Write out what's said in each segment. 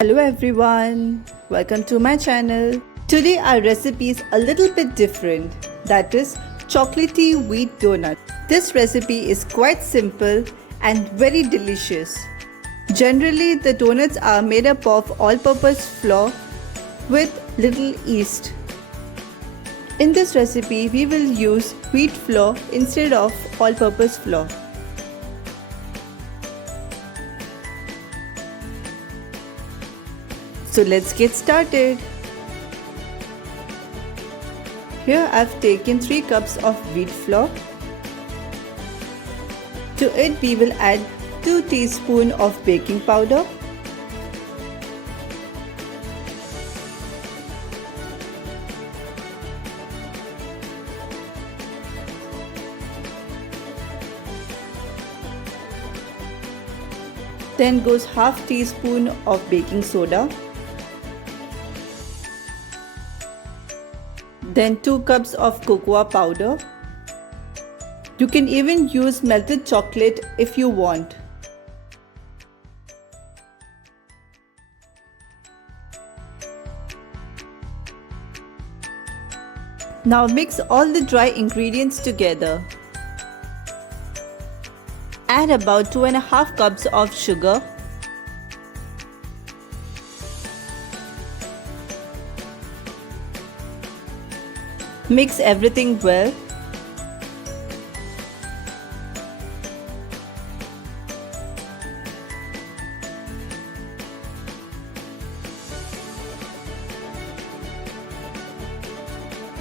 Hello everyone, welcome to my channel. Today our recipe is a little bit different, that is chocolatey wheat donut. This recipe is quite simple and very delicious. Generally the donuts are made up of all-purpose flour with little yeast. In this recipe we will use wheat flour instead of all-purpose flour. So let's get started. Here I've taken 3 cups of wheat flour. To it we will add 2 teaspoons of baking powder, then goes half teaspoon of baking soda, then 2 cups of cocoa powder. You can even use melted chocolate if you want. Now mix all the dry ingredients together. Add about 2.5 cups of sugar, mix everything well.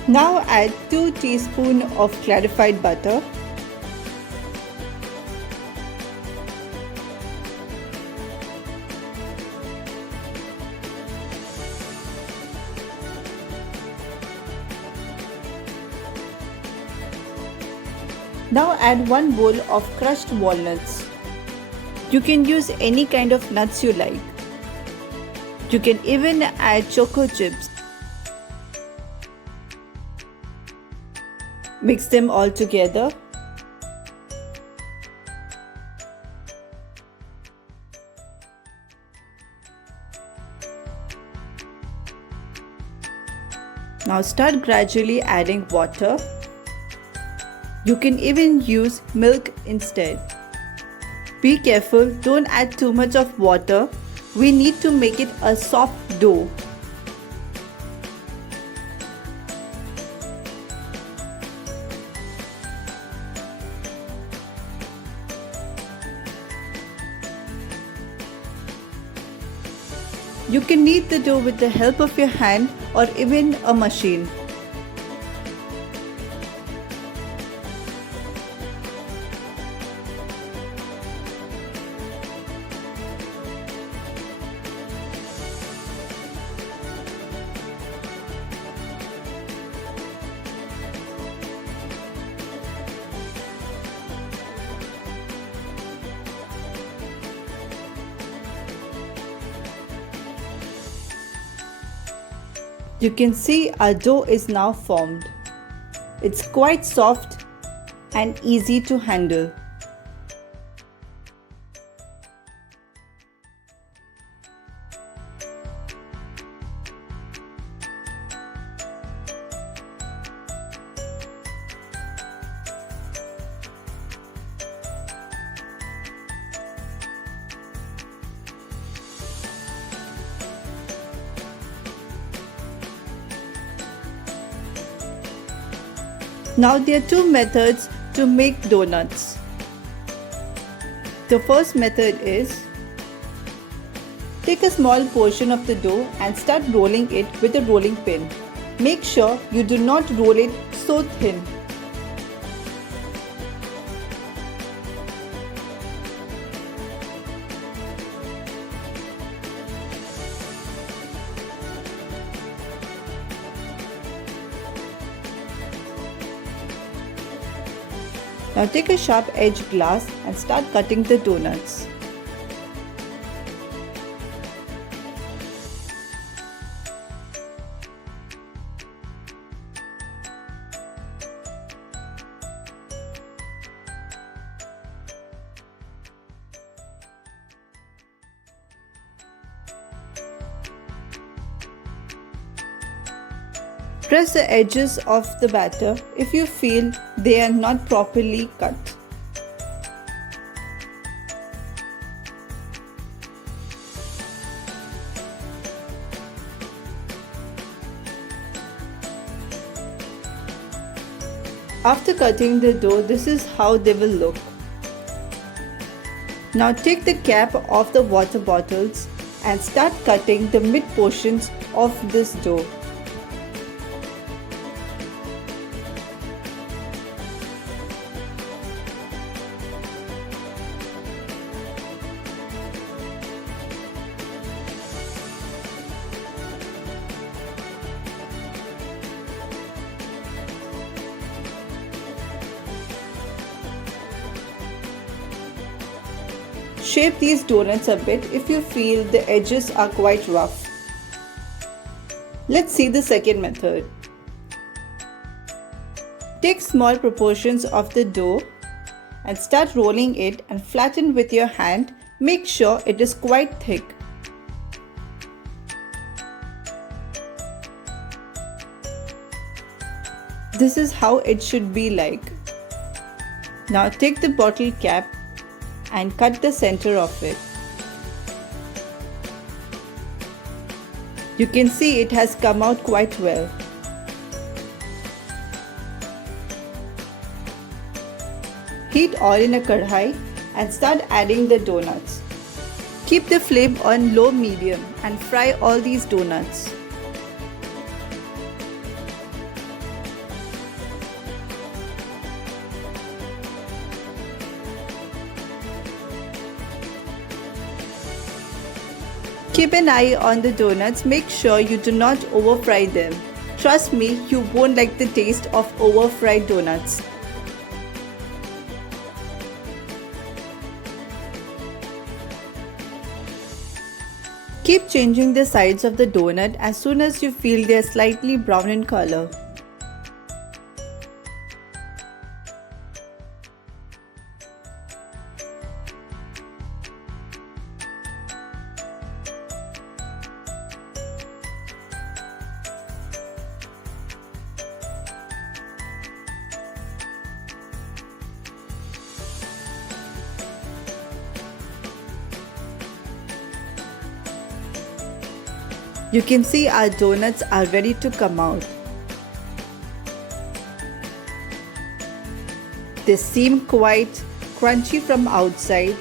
Now add 2 teaspoons of clarified butter. Now add 1 bowl of crushed walnuts. You can use any kind of nuts you like. You can even add choco chips. Mix them all together. Now start gradually adding water. You can even use milk instead. Be careful, don't add too much of water. We need to make it a soft dough. You can knead the dough with the help of your hand or even a machine. You can see our dough is now formed. It's quite soft and easy to handle. Now there are 2 methods to make donuts. The first method is take a small portion of the dough and start rolling it with a rolling pin. Make sure you do not roll it so thin. Now take a sharp edge glass and start cutting the donuts. Press the edges of the batter if you feel they are not properly cut. After cutting the dough, this is how they will look. Now take the cap off the water bottles and start cutting the mid portions of this dough. Shape these donuts a bit if you feel the edges are quite rough. Let's see the second method. Take small proportions of the dough and start rolling it and flatten with your hand. Make sure it is quite thick. This is how it should be like. Now take the bottle cap and cut the center of it. You can see it has come out quite well. Heat oil in a kadhai and start adding the donuts. Keep the flame on low medium and fry all these donuts. Keep an eye on the donuts, make sure you do not over fry them. Trust me, you won't like the taste of over fried donuts. Keep changing the sides of the donut as soon as you feel they are slightly brown in color. You can see our donuts are ready to come out. They seem quite crunchy from outside.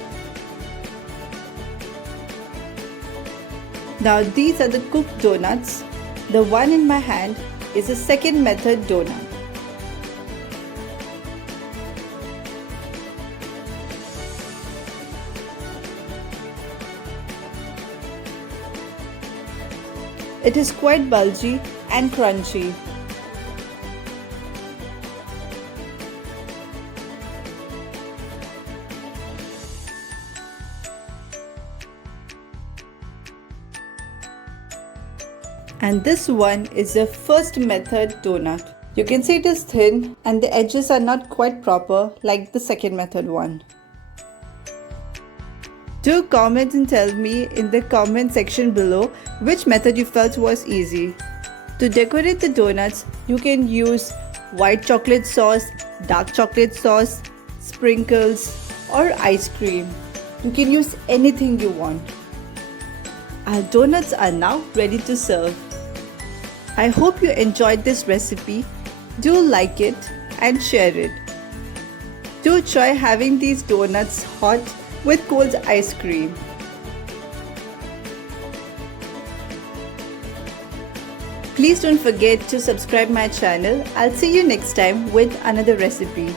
Now these are the cooked donuts. The one in my hand is a second method donut. It is quite bulgy and crunchy. And this one is the first method donut. You can see it is thin and the edges are not quite proper like the second method one. Do comment and tell me in the comment section below which method you felt was easy. To decorate the donuts, you can use white chocolate sauce, dark chocolate sauce, sprinkles or ice cream. You can use anything you want. Our donuts are now ready to serve. I hope you enjoyed this recipe. Do like it and share it. Do try having these donuts hot with cold ice cream. Please don't forget to subscribe my channel. I'll see you next time with another recipe.